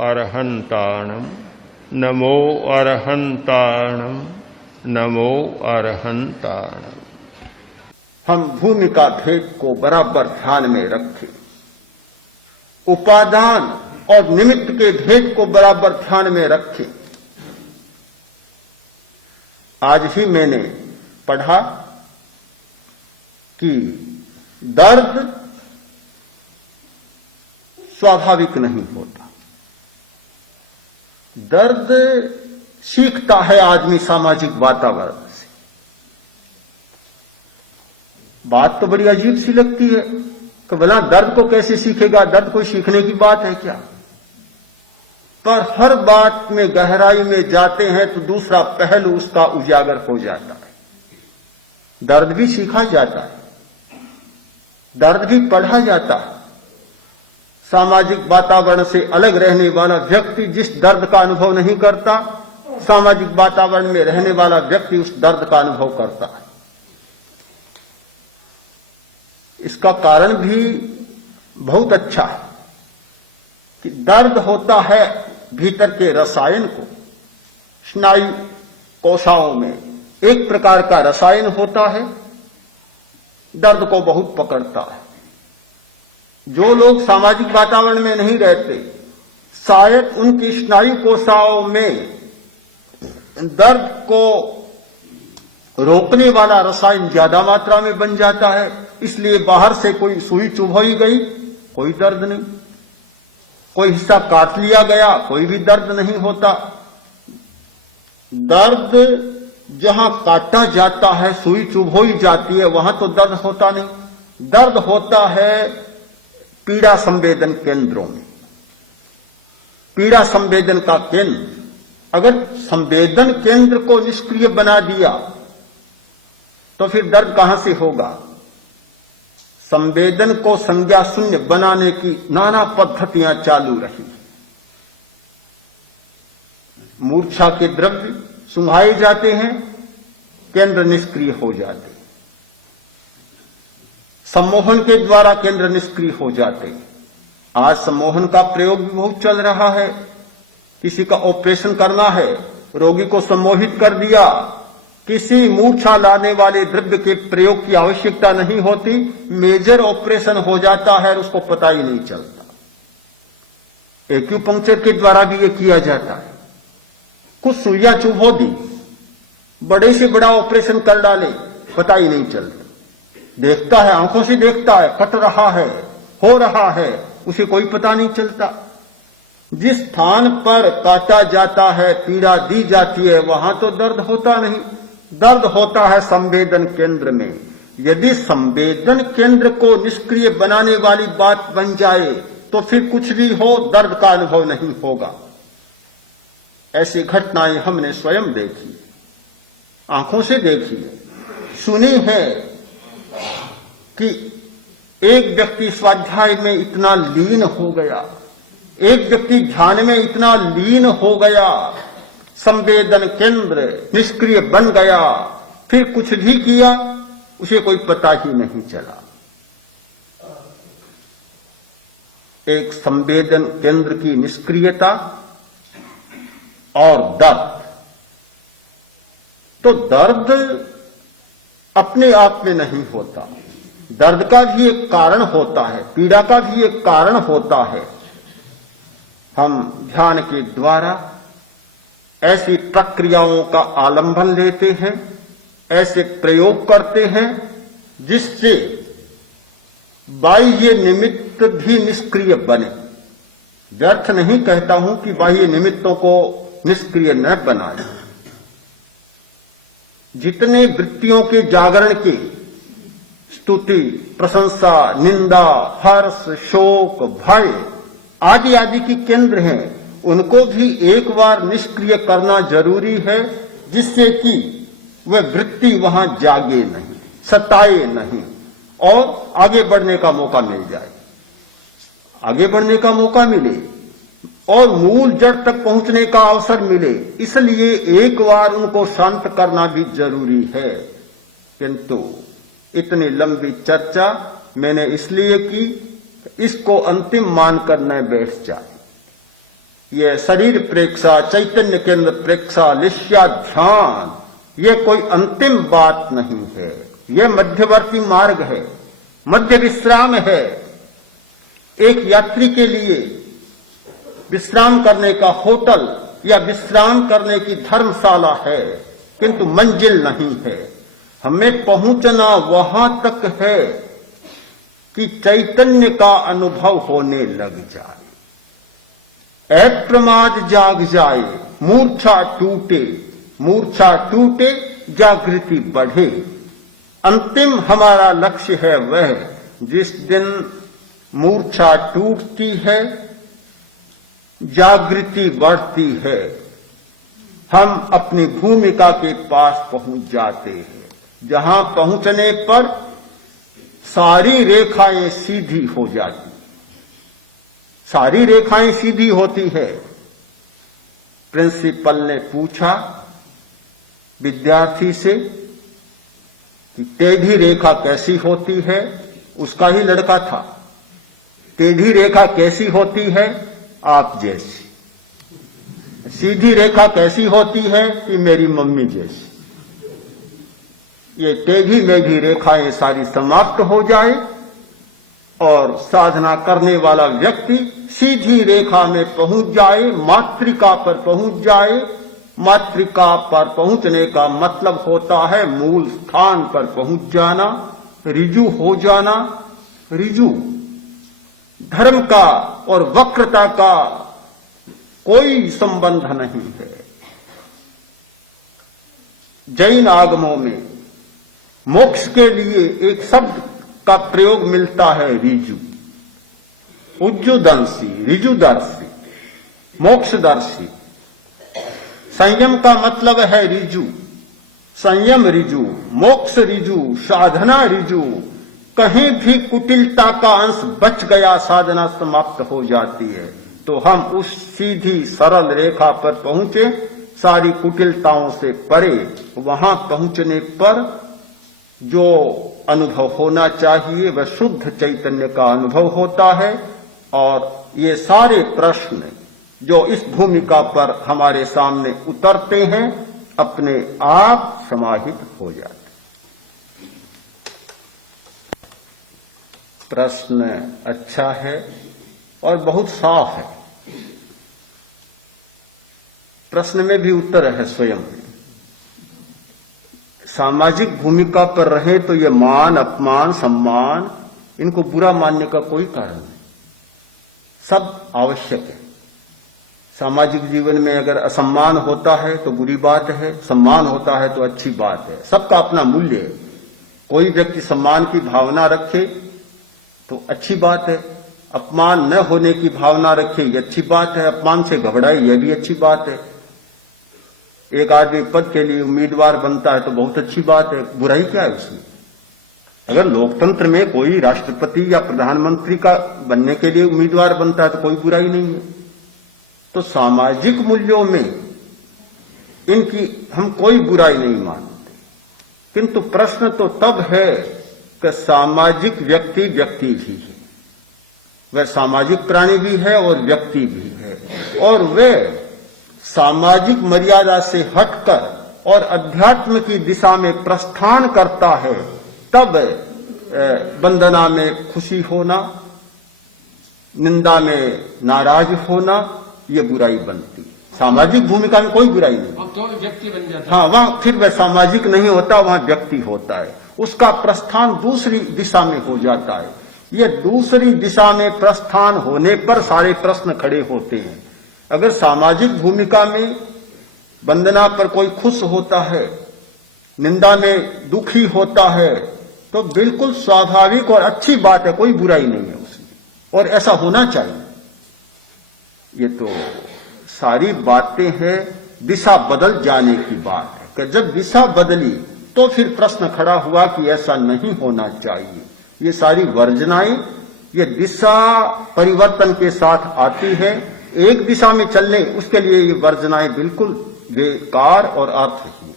अरहन्ताणम् नमो अरहन्ताणम् नमो अरहन्ताणम्। हम भूमि का भेद को बराबर ध्यान में रखें, उपादान और निमित्त के भेद को बराबर ध्यान में रखें। आज ही मैंने पढ़ा कि दर्द स्वाभाविक नहीं होता, दर्द सीखता है आदमी सामाजिक वातावरण से। बात तो बड़ी अजीब सी लगती है कि भला दर्द को कैसे सीखेगा, दर्द कोई सीखने की बात है क्या? पर हर बात में गहराई में जाते हैं तो दूसरा पहलू उसका उजागर हो जाता है। दर्द भी सीखा जाता है, दर्द भी पढ़ा जाता है। सामाजिक वातावरण से अलग रहने वाला व्यक्ति जिस दर्द का अनुभव नहीं करता, सामाजिक वातावरण में रहने वाला व्यक्ति उस दर्द का अनुभव करता है। इसका कारण भी बहुत अच्छा है कि दर्द होता है भीतर के रसायन को, स्नायु कोशिकाओं में एक प्रकार का रसायन होता है, दर्द को बहुत पकड़ता है। जो लोग सामाजिक वातावरण में नहीं रहते, शायद उनकी स्नायु कोशिकाओं में दर्द को रोकने वाला रसायन ज्यादा मात्रा में बन जाता है, इसलिए बाहर से कोई सुई चुभोई गई, कोई दर्द नहीं, कोई हिस्सा काट लिया गया, कोई भी दर्द नहीं होता। दर्द जहां काटा जाता है, सुई चुभोई जाती है, वहां तो दर्द होता नहीं। दर्द होता है पीड़ा संवेदन केंद्रों में। पीड़ा संवेदन का केंद्र, अगर संवेदन केंद्र को निष्क्रिय बना दिया तो फिर दर्द कहां से होगा? संवेदन को संज्ञा शून्य बनाने की नाना पद्धतियां चालू रही। मूर्छा के द्रव्य सुंघाए जाते हैं, केंद्र निष्क्रिय हो जाते हैं। सम्मोहन के द्वारा केंद्र निष्क्रिय हो जाते हैं। आज सम्मोहन का प्रयोग भी बहुत चल रहा है। किसी का ऑपरेशन करना है, रोगी को सम्मोहित कर दिया, किसी मूर्छा लाने वाले द्रव्य के प्रयोग की आवश्यकता नहीं होती, मेजर ऑपरेशन हो जाता है और उसको पता ही नहीं चलता। एक्यूपंक्चर के द्वारा भी ये किया जाता है। कुछ सुइयां चुभो दी, बड़े से बड़ा ऑपरेशन कर डाले, पता ही नहीं चलता। देखता है, आंखों से देखता है, कट रहा है, हो रहा है, उसे कोई पता नहीं चलता। जिस स्थान पर काटा जाता है, पीड़ा दी जाती है, वहां तो दर्द होता नहीं। दर्द होता है संवेदन केंद्र में। यदि संवेदन केंद्र को निष्क्रिय बनाने वाली बात बन जाए तो फिर कुछ भी हो, दर्द का अनुभव नहीं होगा। ऐसी घटनाएं हमने स्वयं देखी, आंखों से देखी, सुनी है कि एक व्यक्ति स्वाध्याय में इतना लीन हो गया, एक व्यक्ति ध्यान में इतना लीन हो गया, संवेदन केंद्र निष्क्रिय बन गया, फिर कुछ भी किया उसे कोई पता ही नहीं चला। एक संवेदन केंद्र की निष्क्रियता और दर्द। तो दर्द अपने आप में नहीं होता, दर्द का भी एक कारण होता है, पीड़ा का भी एक कारण होता है। हम ध्यान के द्वारा ऐसी प्रक्रियाओं का आलंबन लेते हैं, ऐसे प्रयोग करते हैं जिससे बाह्य निमित्त भी निष्क्रिय बने। व्यर्थ नहीं कहता हूं कि बाह्य निमित्तों को निष्क्रिय न बनाए। जितने वृत्तियों के जागरण के स्तुति, प्रशंसा, निंदा, हर्ष, शोक, भय आदि आदि की केंद्र हैं, उनको भी एक बार निष्क्रिय करना जरूरी है, जिससे कि वह वृत्ति वहां जागे नहीं, सताए नहीं और आगे बढ़ने का मौका मिल जाए, आगे बढ़ने का मौका मिले और मूल जड़ तक पहुंचने का अवसर मिले। इसलिए एक बार उनको शांत करना भी जरूरी है। किंतु इतनी लंबी चर्चा मैंने इसलिए की, इसको अंतिम मानकर न बैठ जाए। ये शरीर प्रेक्षा, चैतन्य केंद्र प्रेक्षा, लिष्या ध्यान, ये कोई अंतिम बात नहीं है, ये मध्यवर्ती मार्ग है, मध्य विश्राम है। एक यात्री के लिए विश्राम करने का होटल या विश्राम करने की धर्मशाला है, किंतु मंजिल नहीं है। हमें पहुंचना वहां तक है कि चैतन्य का अनुभव होने लग जाए, अप्रमाद जाग जाए, मूर्छा टूटे, जागृति बढ़े। अंतिम हमारा लक्ष्य है वह जिस दिन मूर्छा टूटती है, जागृति बढ़ती है, हम अपनी भूमिका के पास पहुंच जाते हैं, जहां पहुंचने पर सारी रेखाएं सीधी हो जाती, सारी रेखाएं सीधी होती है। प्रिंसिपल ने पूछा विद्यार्थी से कि टेढ़ी रेखा कैसी होती है, उसका ही लड़का था। टेढ़ी रेखा कैसी होती है? आप जैसी। सीधी रेखा कैसी होती है? कि मेरी मम्मी जैसी। ये टेढ़ी मेढ़ी रेखाएं सारी समाप्त हो जाए और साधना करने वाला व्यक्ति सीधी रेखा में पहुंच जाए, मातृका पर पहुंच जाए। मातृका पर पहुंचने का मतलब होता है मूल स्थान पर पहुंच जाना, ऋजु हो जाना। ऋजु धर्म का और वक्रता का कोई संबंध नहीं है। जैन आगमों में मोक्ष के लिए एक शब्द का प्रयोग मिलता है, ऋजु। उज्जुदंशी, ऋजुदर्शी, मोक्षदर्शी। संयम का मतलब है ऋजु, संयम ऋजु, मोक्ष ऋजु, साधना ऋजु। कहीं भी कुटिलता का अंश बच गया, साधना समाप्त हो जाती है। तो हम उस सीधी सरल रेखा पर पहुंचे, सारी कुटिलताओं से परे। वहां पहुंचने पर जो अनुभव होना चाहिए वह शुद्ध चैतन्य का अनुभव होता है। और ये सारे प्रश्न जो इस भूमिका पर हमारे सामने उतरते हैं, अपने आप समाहित हो जाते। प्रश्न अच्छा है और बहुत साफ है। प्रश्न में भी उत्तर है स्वयं में। सामाजिक भूमिका पर रहे तो ये मान, अपमान, सम्मान, इनको बुरा मानने का कोई कारण नहीं। सब आवश्यक है। सामाजिक जीवन में अगर असम्मान होता है तो बुरी बात है, सम्मान होता है तो अच्छी बात है। सबका अपना मूल्य है। कोई व्यक्ति सम्मान की भावना रखे तो अच्छी बात है, अपमान न होने की भावना रखे ये अच्छी बात है, अपमान से घबराए यह भी अच्छी बात है। एक आदमी पद के लिए उम्मीदवार बनता है तो बहुत अच्छी बात है, बुराई क्या है उसमें? अगर लोकतंत्र में कोई राष्ट्रपति या प्रधानमंत्री का बनने के लिए उम्मीदवार बनता है तो कोई बुराई नहीं है। तो सामाजिक मूल्यों में इनकी हम कोई बुराई नहीं मानते, किंतु प्रश्न तो तब है कि सामाजिक व्यक्ति व्यक्ति भी है, वह सामाजिक प्राणी भी है और व्यक्ति भी है, और वह सामाजिक मर्यादा से हटकर और अध्यात्म की दिशा में प्रस्थान करता है। तब वंदना में खुशी होना, निंदा में नाराज होना, ये बुराई बनती। सामाजिक भूमिका में कोई बुराई नहीं, तो व्यक्ति बन जाता। हाँ, वहां फिर वह सामाजिक नहीं होता, वहां व्यक्ति होता है। उसका प्रस्थान दूसरी दिशा में हो जाता है। ये दूसरी दिशा में प्रस्थान होने पर सारे प्रश्न खड़े होते हैं। अगर सामाजिक भूमिका में वंदना पर कोई खुश होता है, निंदा में दुखी होता है, तो बिल्कुल स्वाभाविक और अच्छी बात है, कोई बुराई नहीं है उसमें, और ऐसा होना चाहिए। ये तो सारी बातें हैं दिशा बदल जाने की बात है कि जब दिशा बदली तो फिर प्रश्न खड़ा हुआ कि ऐसा नहीं होना चाहिए। ये सारी वर्जनाएं ये दिशा परिवर्तन के साथ आती है। एक दिशा में चलने उसके लिए ये वर्जनाएं बिल्कुल बेकार और अर्थहीन।